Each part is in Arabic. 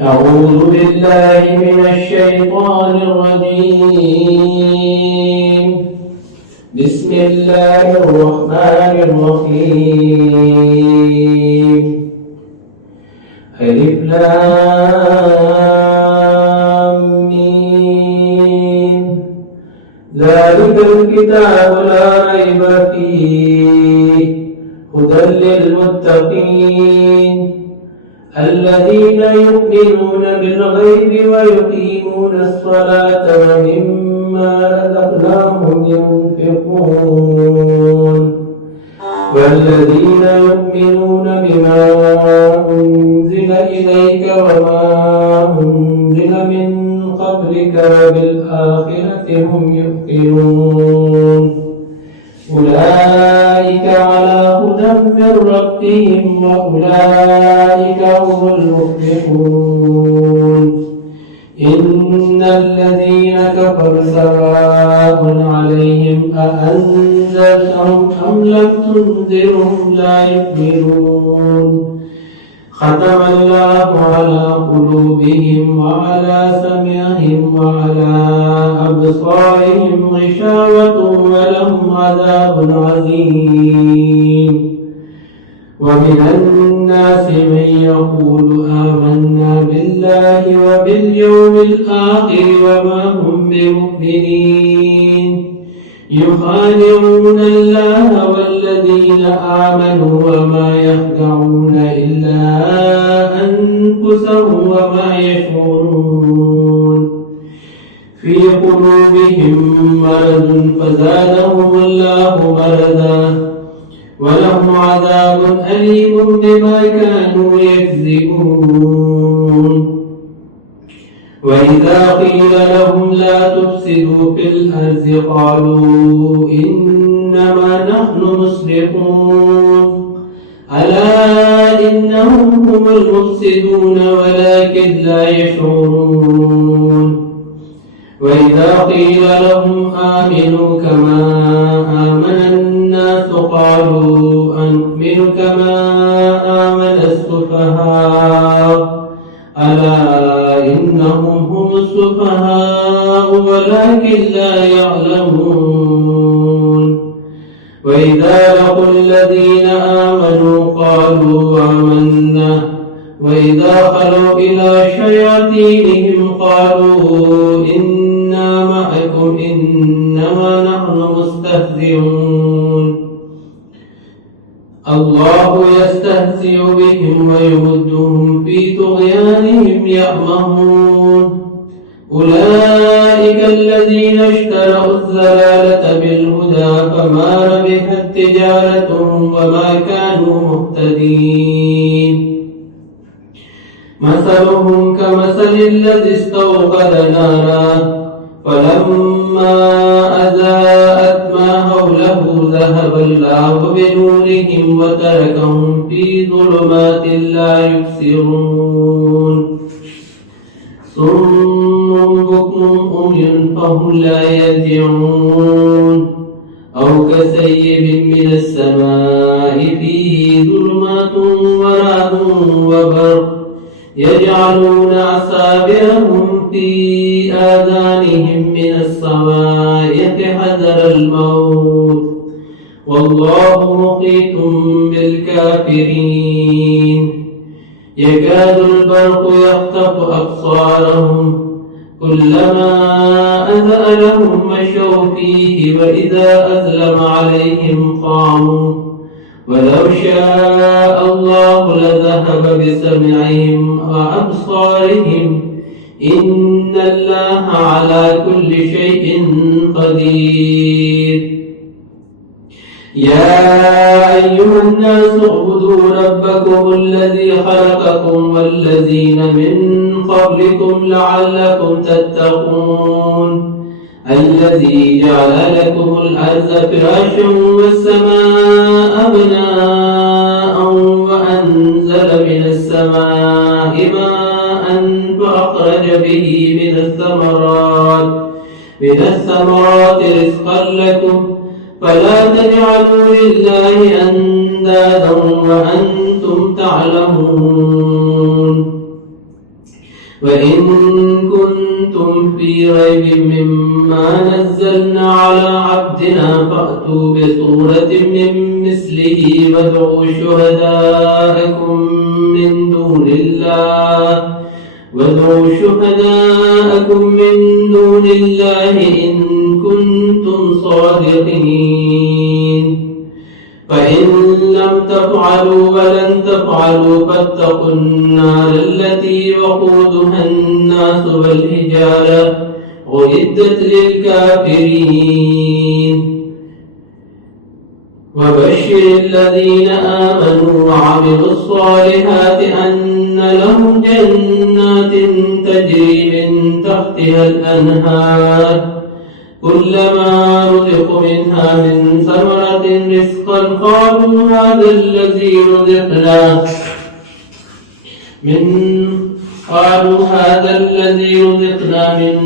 أعوذ بالله من الشيطان الرجيم. بسم الله الرحمن الرحيم. ألف لام ميم. ذلك الكتاب لا ريب فيه هدى للمتقين الذين يؤمنون بالغيب ويقيمون الصلاة ومما رزقناهم ينفقون والذين يؤمنون بما أنزل إليك وما أنزل من قبلك وبالآخرة هم يوقنون أولئك على هدى من ربهم وأولئك هم المفلحون. إن الذين كفروا سواء عليهم أأنذرتهم أم لم تنذرهم لا يؤمنون. ختم الله على قلوبهم وعلى سمعهم وعلى أبصارهم غشاوة ولهم عذاب عظيم. ومن الناس من يقول آمنا بالله وباليوم الآخر وما هم بمؤمنين يخادعون الله والذين آمنوا وما يخدعون إلا أنفسهم وما يشعرون. في قلوبهم مرض فزادهم الله مرضا ولهم عذاب أليم بما كانوا يكذبون. وإذا قيل لهم لا تفسدوا في الأرض قالوا إنما نحن مصلحون ألا إنهم هم المفسدون ولكن لا يشعرون. وإذا قيل لهم آمنوا كما آمن الناس قالوا أنؤمن كما آمن السفهاء ألا إنهم هم السفهاء ولكن لا يعلمون. وإذا لقوا الذين آمنوا قالوا آمنا وإذا خلوا إلى شياطينهم قالوا إنا معكم إنما نحن مستهزئون. الله يستهزئ بهم ويمدهم في طغيانهم يعمهون. أولئك الذين اشتروا الضلالة بالهدى فما ربحت تجارتهم وما كانوا مهتدين. مثلهم كمثل الذي استوقد نارا فلما أضاءت ما حوله ذهب الله بنورهم وتركهم في ظلمات لا يبصرون. صم بكم عمي فهم لا يرجعون. أو كسيب من السماء فيه ظلمات ورعد وبرق يجعلون أصابعهم في آذانهم من الصواعق حذر الموت والله محيط بالكافرين. يكاد البرق يخطف أبصارهم كلما أذأ لهم مشوا فيه وإذا أظلم عليهم قاموا ولو شاء الله لذهب بسمعهم وأبصارهم إن الله على كل شيء قدير. يا أيها الناس اعبدوا ربكم الذي خلقكم والذين من قبلكم لعلكم تتقون. الذي جعل لكم الأرض فراشا والسماء بناء وأنزل من السماء ماء فأخرج به من الثمرات رزقا لكم فلا تجعلوا لله أندادا وأنتم تعلمون. وإن كنتم في ريب مما نزلنا على عبدنا فأتوا بسورة من مثله وادعوا شهداءكم من دون الله إن كنتم صادقين فإن لم تفعلوا ولن تفعلوا فاتقوا النار التي وقودها الناس والحجارة أعدت للكافرين وبشر الذين آمنوا وعملوا الصالحات أن لهم جنات تجري من تحتها الأنهار كلما رزقوا منها من ثمرة رزقا قالوا هذا الذي رزقنا من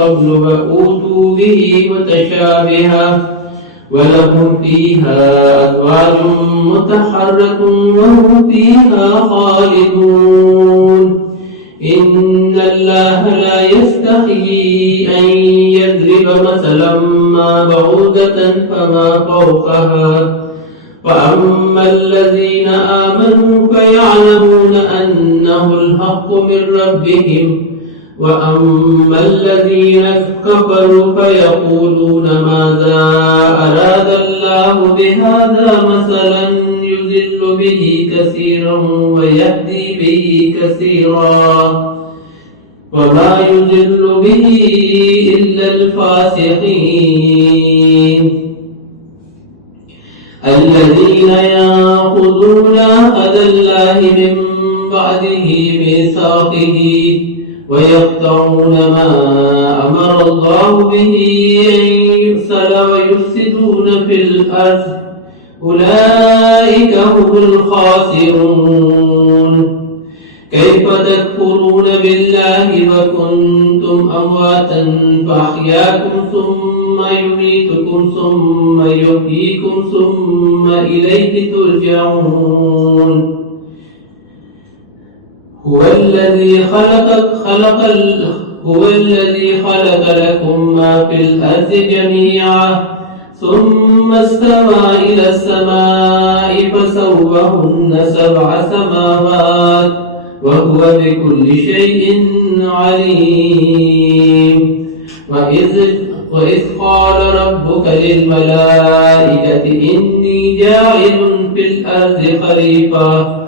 قبل وأوتوا به متشابها ولهم فيها أزواج مطهرة وهم فيها خالدون إن الله لا يستحيي أن يضرب مثلا ما بعوضة فما فوقها فأما الذين آمنوا فيعلمون أنه الحق من ربهم وأما الذين كفروا فيقولون ماذا أراد الله بهذا مثلا يضل به كثيرا ويهدي به كثيرا وما يضل به إلا الفاسقين الذين ينقضون عهد الله من بعده ميثاقه ويقطعون ما أمر الله به أن يرسل ويفسدون في الأرض أولئك هم الخاسرون كيف تكفرون بالله وكنتم أمواتا فأحياكم ثم يميتكم ثم يحييكم ثم إليه ترجعون هو الذي خلق لكم ما في الأرض جميعا ثم استوى إلى السماء فسوهن 7 سماوات وهو بكل شيء عليم وإذ قال ربك للملائكة إني جاعل في الأرض خليفة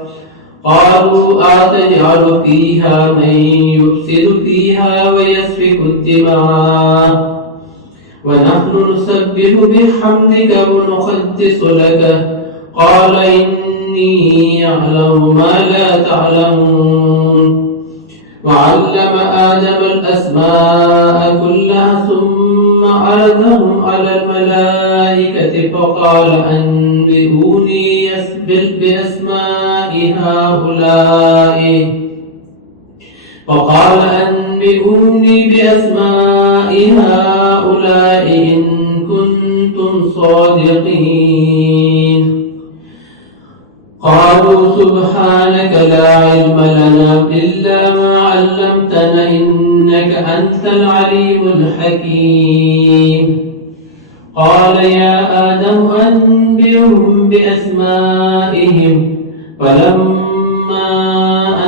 قالوا أتجعل فيها من يفسد فيها ويسفك الدماء ونحن نسبح بحمدك ونقدس لك قال إني أعلم ما لا تعلمون وعلم آدم الأسماء كلها ثم عرضهم على الملائكة فقال أنبئوني بأسماء هؤلاء إن كنتم صادقين قالوا سبحانك لا علم لنا إلا ما علمتنا إنك أنت العليم الحكيم قال يا آدم أنبئهم بأسمائهم فلما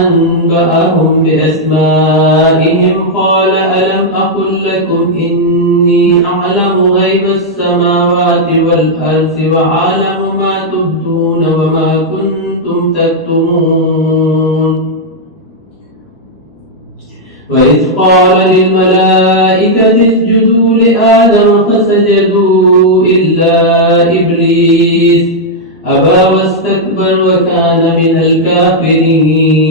أنبأهم بأسمائهم قال ألم أقل لكم إني أعلم غيب السماوات والأرض وأعلم ما تبدون وما كنتم تكتمون وإذ قال للملائكة اسجدوا لآدم فسجدوا إلا إبليس أبى واستكبر وكان من الكافرين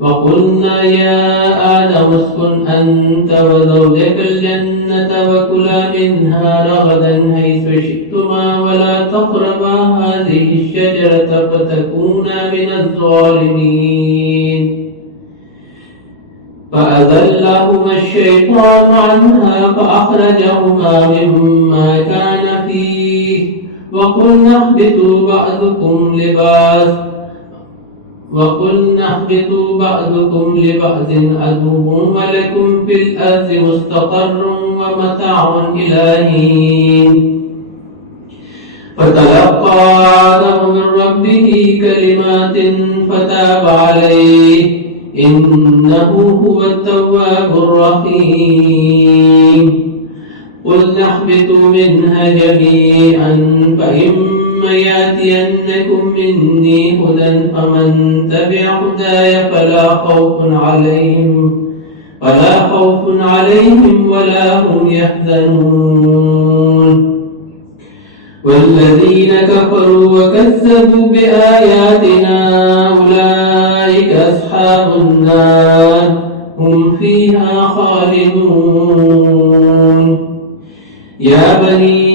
وقلنا يا آدم اسكن أنت وزوجك الجنة وكلا منها رغدا حيث شئتما ولا تقربا هذه الشجرة فتكونا من الظالمين فأذلهما الشيطان عنها فأخرجهما مما كان فيه وقلنا اهبطوا بعضكم لباس وقلنا اهبطوا بعضكم لبعض عدو ولكم في الأرض مستقر ومتاع إلى حين فتلقى آدم من ربه كلمات فتاب عليه إنه هو التواب الرحيم قلنا اهبطوا منها جميعا فإما يأتينكم مني هدى فمن تبع هداي فلا خوف عليهم ولا هم يحزنون والذين كفروا وكذبوا بآياتنا أولئك أصحاب النار هم فيها خالدون يا بني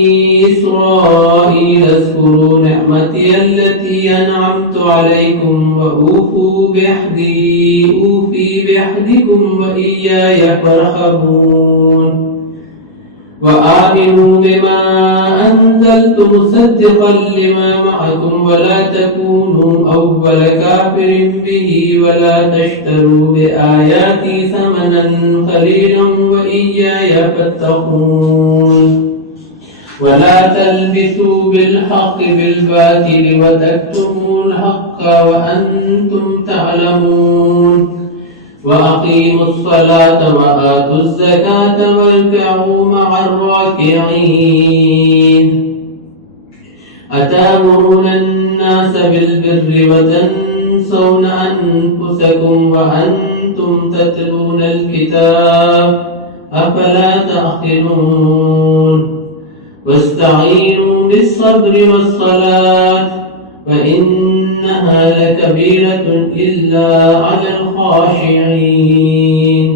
إسرائيل اذكروا نعمتي التي أنعمت عليكم وأوفوا بعهدي أوفي بعهدكم وإياي فارهبون وآمنوا بما أنزلت مصدقا لما معكم ولا تكونوا أول كافر به ولا تشتروا بآياتي ثمنا قليلا وإياي فاتقون ولا تلبسوا بالحق بالباطل وتكتموا الحق وأنتم تعلمون وأقيموا الصلاة وآتوا الزكاة واركعوا مع الراكعين أتأمرون الناس بالبر وتنسون أنفسكم وأنتم تتلون الكتاب أفلا تعقلون واستعينوا بالصبر والصلاة فإنها لكبيرة إلا على الخاشعين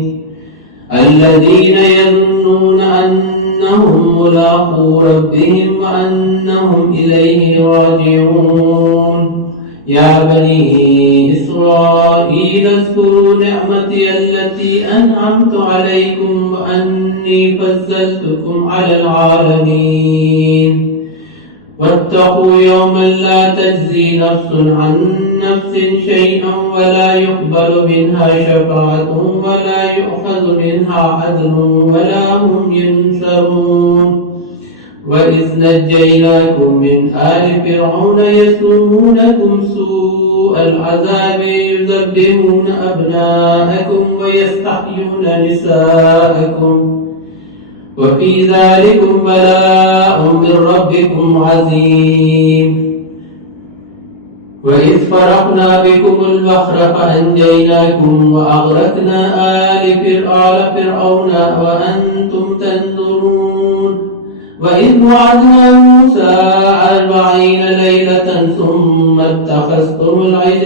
الذين يظنون أنهم ملاقو ربهم وأنهم إليه راجعون يا بني إسرائيل اذكروا نعمتي التي أنعمت عليكم وأني فضلتكم على العالمين واتقوا يوما لا تجزي نفس عن نفس شيئا ولا يقبل منها شفاعة ولا يؤخذ منها عدل ولا هم ينصرون وإذ نجيناكم من آل فرعون يسومونكم سوء العذاب يذبحون أبناءكم ويستحيون نساءكم وفي ذلكم بلاء من ربكم عظيم وإذ فرقنا بكم البحر فأنجيناكم وأغرقنا آل فرعون وأنتم تنظرون وإذ وعدنا موسى 40 ليلة ثم اتخذتم العجل